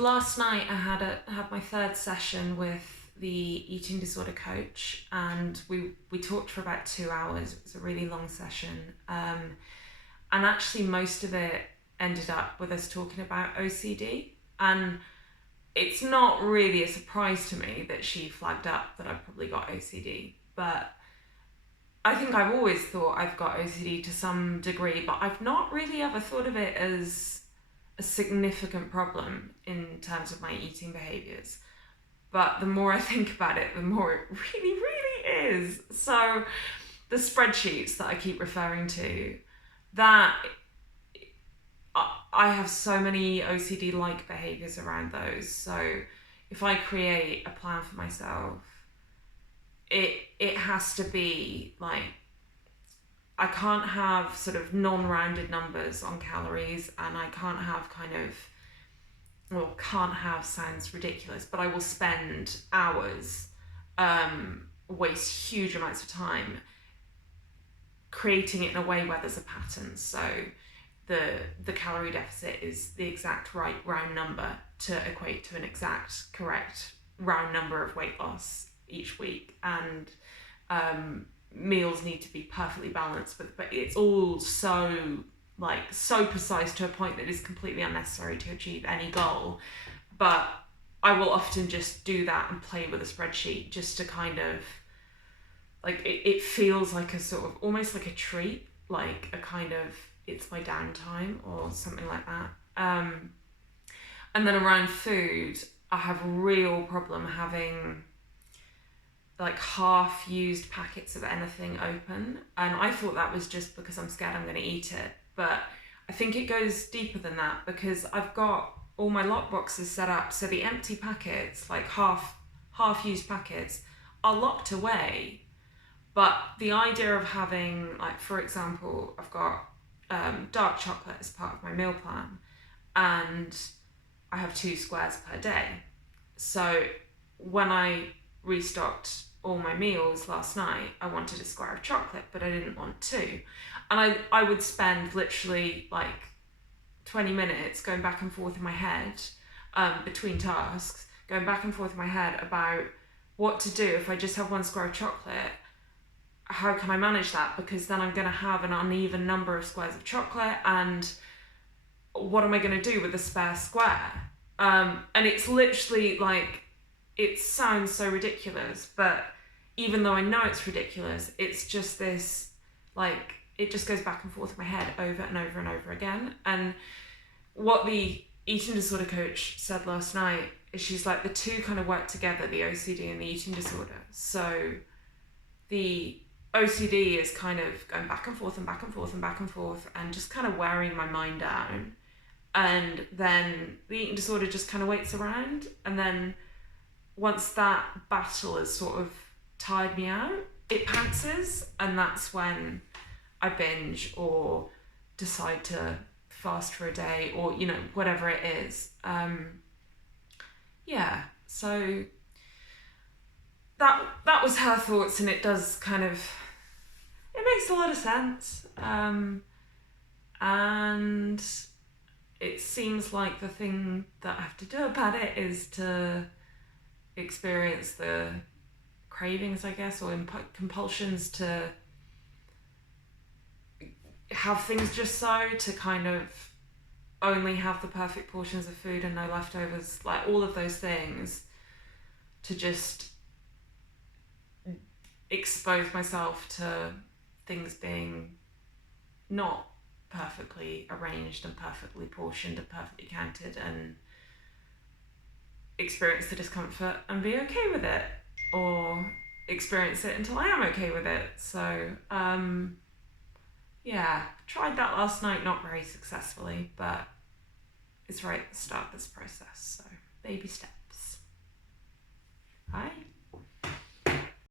last night I had my third session with the eating disorder coach, and we talked for about 2 hours. It was a really long session, and actually most of it ended up with us talking about OCD. And it's not really a surprise to me that she flagged up that I've probably got OCD, but I think I've always thought I've got OCD to some degree, but I've not really ever thought of it as a significant problem in terms of my eating behaviours. But the more I think about it, the more it really, really is. So the spreadsheets that I keep referring to, that I have so many OCD-like behaviours around those. So if I create a plan for myself, it has to be like, I can't have sort of non-rounded numbers on calories, and I can't have can't have sounds ridiculous, but I will spend hours, waste huge amounts of time creating it in a way where there's a pattern. So the calorie deficit is the exact right round number to equate to an exact correct round number of weight loss each week, and meals need to be perfectly balanced, but it's all so precise to a point that is completely unnecessary to achieve any goal. But I will often just do that and play with a spreadsheet just to kind of it feels like a sort of almost like a treat, like a kind of, it's my downtime or something like that. And then around food, I have a real problem having like half-used packets of anything open, and I thought that was just because I'm scared I'm going to eat it, but I think it goes deeper than that, because I've got all my lock boxes set up so the empty packets, like half-used packets, are locked away. But the idea of having, like, for example, I've got dark chocolate as part of my meal plan, and I have 2 squares per day. So when I restocked all my meals last night, I wanted a square of chocolate, but I didn't want 2. And I would spend literally like 20 minutes going back and forth in my head, between tasks, going back and forth in my head about what to do if I just have 1 square of chocolate. How can I manage that? Because then I'm going to have an uneven number of squares of chocolate, and what am I going to do with the spare square? And it's literally like, it sounds so ridiculous, but even though I know it's ridiculous, it's just this, like, it just goes back and forth in my head over and over and over again. And what the eating disorder coach said last night is, she's like, the two kind of work together, the OCD and the eating disorder. So the OCD is kind of going back and forth and back and forth and back and forth and just kind of wearing my mind down. And then the eating disorder just kind of waits around, and then once that battle has sort of tired me out, it pounces, and that's when I binge or decide to fast for a day, or, you know, whatever it is. Yeah, so that was her thoughts, and it does kind of, it makes a lot of sense. And it seems like the thing that I have to do about it is to experience the cravings, I guess, or compulsions to have things just so, to kind of only have the perfect portions of food and no leftovers, like all of those things, to just expose myself to things being not perfectly arranged and perfectly portioned and perfectly counted, and experience the discomfort and be okay with it, or experience it until I am okay with it. So yeah, tried that last night, not very successfully, but it's right at the start of this process, so baby steps. Bye.